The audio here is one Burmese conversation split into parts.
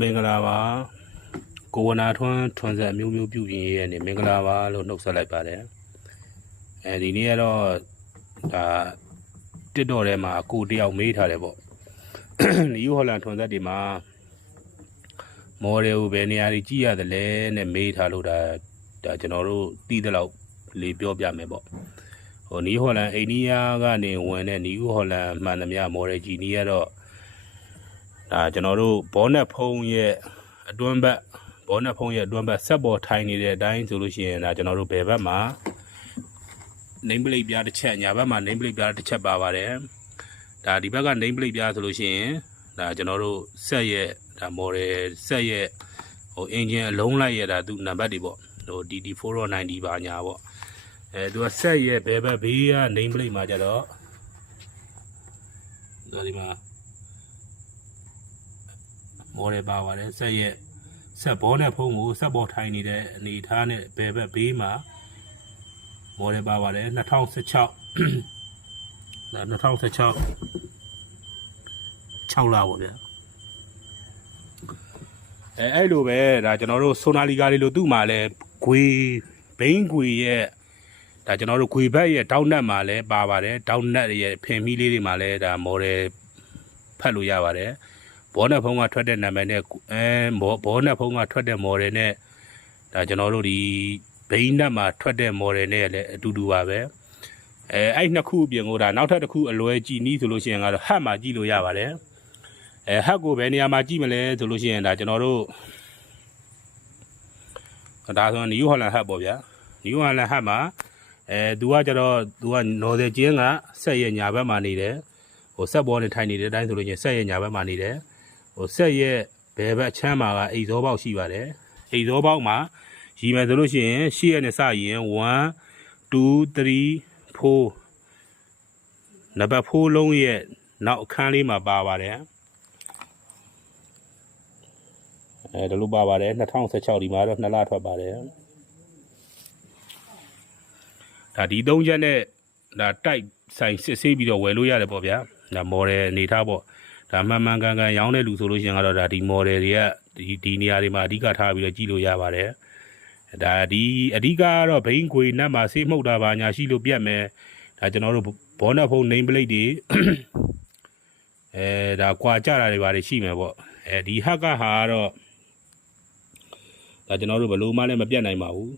မင်္ဂလာပါကိုဝနာထွန်းထွန်းဆက်မျိုးမျိုးပြုပြင်ရဲ့နေမင်္ဂလာပါလို့နှုတ်ဆက်လိုက်ပါတယ်ဒီနေ့ကတော့ဒါတစ်တော်ထဲမှာကိုတယောက်မေးထားတယ်ပေါ့နယူးဟော်လန်ထွန်းဆက်တွေမှာမော်ဒယ်ကိုဘယ်နေရာကြီးကြည့်ရတယ်လဲနဲ့မေးထားလို့ဒါကျွန်တော်တို့သိတဲ့လောက်လေးပြောပြမယ်ပေါ့နယူးဟော်လန်အိန္ဒိယကနေဝင်တဲ့နယူးဟော်လန်မှန်သမျှမော်ဒယ်ကြီးနီးရတော့ကျွန်တော်တို့ဘောနက်ဖုံးရဲ့အတွန်းဘက်ဆက်ပေါ်ထိုင်နေတဲ့အတိုင်းဆိုလို့ရှိရင်ကျွန်တော်တို့ဘယ်ဘက်မှာနေပလိတ်ပြားတစ်ချက်ညာဘက်မှာနေပလိတ်ပြားတစ်ချက်ပါပါတယ်ဒီဘက်ကနေပလိတ်ပြားဆိုလို့ရှိရင်ကျွန်တော်တို့ဆက်ရဲ့မော်ဒယ်ဆက်ရဲ့အင်ဂျင်အလုံးလိုက်ရသူနံပါတ်တွေပေါ့DD490ပါညာပေါ့သူကဆက်ရဲ့ဘယ်ဘက်ဘေးကနေပလိတ်မှာကြတော့ဒီမှာမော်ဒယ်ပါပါတယ်ဆက်ဘောနဲ့ဖုံးကိုဆက်ပေါ်ထိုင်နေတဲ့အနေထားနဲ့ဘယ်ဘက်ဘေးမှာမော်ဒယ်ပါပါတယ်2016 6လပေါ့ဗျာအဲ့လိုပဲကျွန်တော်တို့ဆိုနာလီကာတွေလို့သူ့မှာလဲဂွေဘိန်းဂွေရဲ့ကျွန်တော်တို့ဂွေဘက်ရဲ့တောက်နက်မှာလဲပါပါတယ်တောက်နက်ရဲ့ဖင်မီးလေးတွေမှာလဲမော်ဒယ်ဖတ်လို့ရပါတယ်ဘောနက်ဖုံးကထွက်တဲ့နာမည်နဲ့ဘောနက်ဖုံးကထွက်တဲ့မော်ဒယ်နဲ့ကျွန်တော်တို့ဒီဘိန်းနက်မှာထွက်တဲ့မော်ဒယ်နဲ့လည်းအတူတူပါပဲအဲ့နှစ်ခုအပြင်ကိုနောက်ထပ်တစ်ခုအလွယ်ကြည့်နည်းဆိုလို့ရှိရင်ကတော့ဟတ်မှာကြည့်လို့ရပါတယ်ဟတ်ကိုဘယ်နေရာမှာကြည့်မလဲဆိုလို့ရှိရင်ကျွန်တော်တို့ဆိုနယူးဟော်လန်ဟတ်ပေါ့ဗျာနယူးဟော်လန်ဟတ်မှာသူကနော်ဆယ်ကျင်းကဆက်ရဲ့ညာဘက်မှာနေတယ်ဆက်ပေါ်နေထိုင်နေတဲ့အတိုင်းဆိုလို့ရှိရင်ဆက်ရဲ့ညာဘက်မှာနေတယ်ဆက်ရဲ့ဘယ်ဘက်ချမ်းမှာကအိတ်ဇောပေါက်ရှိပါတယ်အိတ်ဇောပေါက်မှာရည်မယ်ဆိုလို့ရှိရင်ရှေ့ရနဲ့စရင်1 2 3 4နံပါတ်4လုံးရဲ့နောက်အခန်းလေးမှာပါပါတယ်ဒါလိုပါပါတယ်2016ဒီမှာတော့2လထွက်ပါတယ်ဒီ3ချက်နဲ့တိုက်ဆိုင်စစ်ဆေးပြီးတော့ဝယ်လို့ရတယ်ပေါ့ဗျာမော်ဒယ်အနေထားပေါ့မှန်မှန်ကန်ကန်ရောင်းတဲ့လူဆိုလို့ရှိရင်ကတော့ဒီမော်ဒယ်တွေကဒီနေရာတွေမှာအဓိကထားပြီးတော့ကြည့်လို့ရပါတယ်ဒီအဓိကကတော့ဘိန်းခွေနတ်မှာဆေးမှုတ်တာပါညာရှိလို့ပြတ်မယ်ကျွန်တော်တို့ဘောနက်ဖုံးနေပလိတ်တွေကွာကြတာတွေပါတယ်ရှိမယ်ပေါ့ဒီဟက်ကဟာကတော့ကျွန်တော်တို့ဘလို့မှလည်းမပြတ်နိုင်ပါဘူး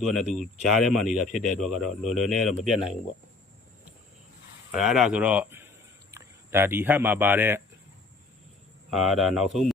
သူကလည်းသူဂျားထဲမှာနေတာဖြစ်တဲ့အတွက်ကတော့လွယ်လွယ်နဲ့တော့မပြတ်နိုင်ဘူးပေါ့အဲ့ဒါဆိုတော့ဒီဟတ်မှာပါတဲ့နောက်ဆုံး